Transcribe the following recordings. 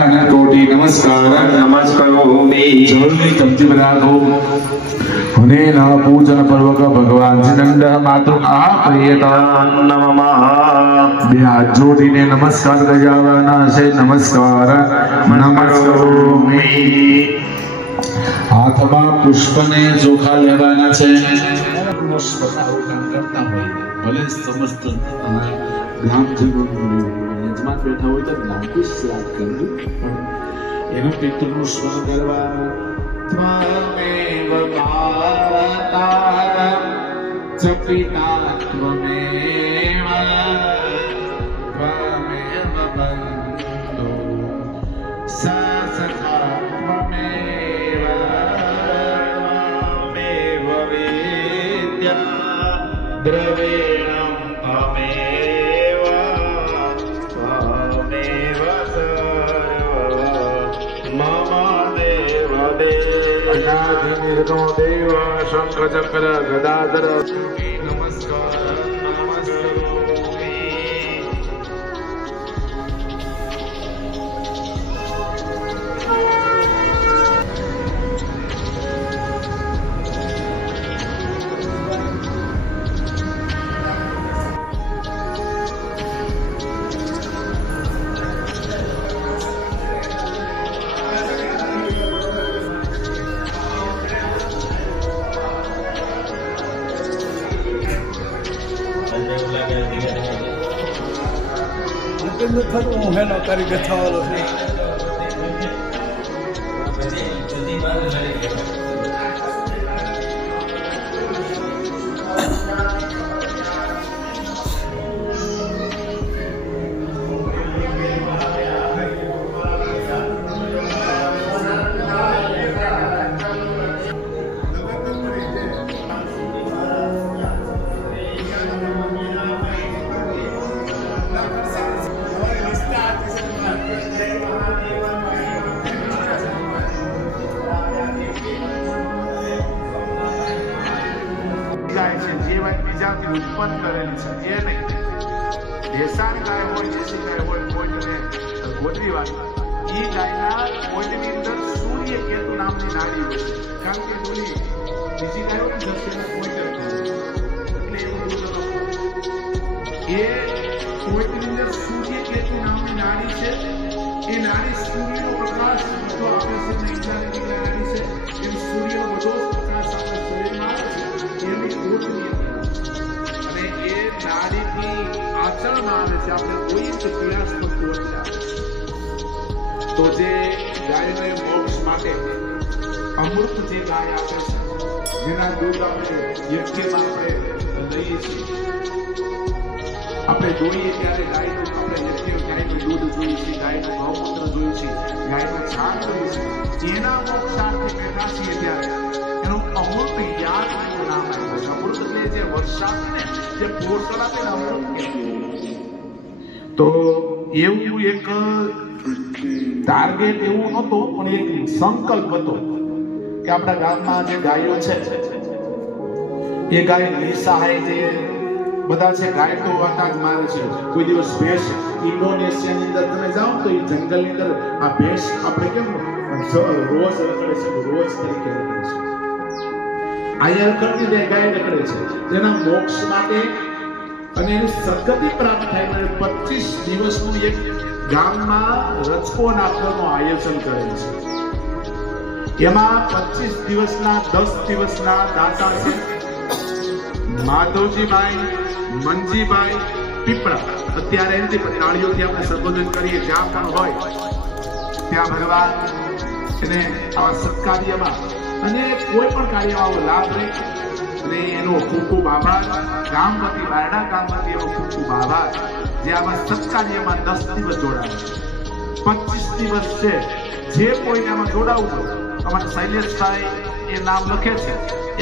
कोटि नमस्कार नमस्करोमि। जय तमति बराधो हुने न पूजन पर्वक भगवान श्री मातृ प्रियता नमः। ब्याज जोड़ीने नमस्कार गजावाना से नमस्कार नमस्करोमि। हाथમાં પુષ્પને ચોખા લેવાના છે સ્વભાવ કામ કરતા હોય ભલે સમસ્ત ગ્રામજનો યજમાન બેઠા હોય તો નામથી શ્રાદ્ધ કરવું પણ એનું પિતૃનું સ્મરણ કરવા ત્વમેવ માતા ચ પિતા ત્વમેવ ત્વમેવ બંધો સ સખા ત્વમેવ त्वमेव वेद्या द्रविणं त्वमेव त्वमेव सर्वं मम देव देव। अनादि निर्गुण देव शंख चक्र गदाधर नमस्कार नमस्करोमि। હું હેનો કરી બેઠાવાળો છું. જે વાત બીજાથી ઉત્પન્ન કરેલી છે એ નહીં. દેશાણ ગાય હોય દેશી ગાય હોય કોઈ ગોદરી વાત એ ગાયના કોઈની અંદર સૂર્ય કેતુ નામની નાડી હોય છે. કારણ કે બોલી બીજી ગાય હોય ને જશે કોઈ એટલે એવું એ કોઈની અંદર સૂર્ય કેતુ નામની નાડી છે. એ નાડી સૂર્યનો પ્રકાશ બધો આપે છે. નાડી છે એમ સૂર્યનો બધો પ્રકાશ આપણા શરીરમાં આવે છે. એની ગોદરી અને એ નાડીથી આચરણમાં આવે છે. આપણે કોઈ જ ક્રિયાસ્પદ ગોઠ આવે તો જે ગાયને મોક્ષ માટે અમૃત જે ગાય આપે છે જેના દૂધ આપણે યજ્ઞમાં આપણે લઈએ છીએ. આપણે જોઈએ ત્યારે ગાયનું આપણે યજ્ઞ ગાયનું દૂધ જોઈએ છીએ, ગાયનું ગૌમૂત્ર જોઈએ છીએ, ગાયનું છાણ જોઈએ છીએ. એના મોક્ષાર્થે બેઠા છીએ ત્યારે એનું અમૃત યાદ નામ આપ્યું છે. અમૃત એટલે જે વર્ષા ને જે પોષણ આપે ને અમૃત કહેવાય. તો એવું એક ટાર્ગેટ એવું નહોતું પણ એક સંકલ્પ હતો કે આપણા ગામમાં જે ગાયો છે એ ગાય નિસહાય જે બધા છે ગાય તો વાતા જ મારે છે. કોઈ દિવસ ભેંસ ઇન્ડોનેશિયાની અંદર તમે જાઓ તો એ જંગલની અંદર આ ભેંસ આપણે કેમ રોજ રખડે છે, રોજ તરીકે રખડે છે. અહીંયા રખડતી જે ગાય રખડે છે જેના મોક્ષ માટે અને એની સદગતિ પ્રાપ્ત થાય માટે 25 દિવસનું એક ગામમાં રચકો નાખવાનું આયોજન કરેલ છે. એમાં 25 દિવસના 10 દિવસના દાતા છે માધવજીભાઈ, મનજીભાઈ પીપળા. અત્યારે એમથી તાળીઓથી આપણે સંબોધન કરીએ જ્યાં પણ હોય ત્યાં ભગવાન એને આવા સત્કાર્યમાં અને કોઈ પણ કાર્યમાં આવો લાભ લે અને એનો ખૂબ ખૂબ આભાર. ગામવતી બારડા ગામવતી એનો ખૂબ ખૂબ આભાર જે આમાં સત્કાર્યમાં 10 દિવસ જોડાય. 25 દિવસ છે જે કોઈને આમાં જોડાવું હોય અમારા શૈલેષભાઈ એ નામ લખે છે.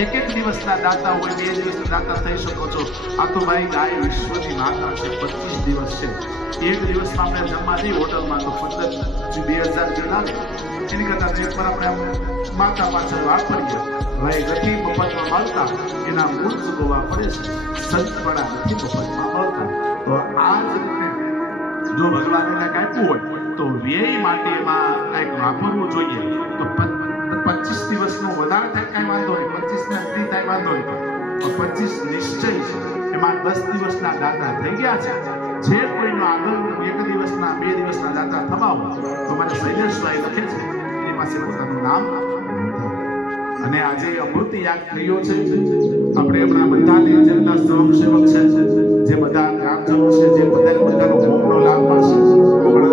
એક દિવસના દાતા હોય, 2 દિવસના દાતા થઈ શકો છો. આ તો ભાઈ ગાય વિશ્વની માતા છે. 25 દિવસ છે. એક દિવસમાં આપણે જમવા જઈએ હોટલમાં તો 15,000 જેટલા એની કરતા બે પર આપણે માતા પાછળ વાપરીએ. ભાઈ ગતિ મફતમાં મળતા એના મૂળ ચૂકવવા પડે છે. સંતપણા નથી મફતમાં મળતા. તો આ જ રીતે જો ભગવાન એને કાપ્યું હોય તો વ્યય માટે એમાં કંઈક વાપરવું જોઈએ. તો 25 દિવસનો વધારે થાય કાંઈ વાંધો નહીં, 25 ના 30 થાય વાંધો નહીં, પણ 25 નિશ્ચય છે. એમાં 10 દિવસના દાતા થઈ ગયા છે. જે કોઈનો આગળ 1 દિવસના 2 દિવસના દાતા થવાઓ તો મારે શૈલેષભાઈ લખે છે એની પાસે પોતાનું નામ નોંધાવો. અને આજે અમૃત યાદ થયો છે. આપણે હમણાં બધાને જેમના સ્વયંસેવક છે, જે બધા ગ્રામજનો છે, જે બધાનો હોમનો લાભ મળશે, પણ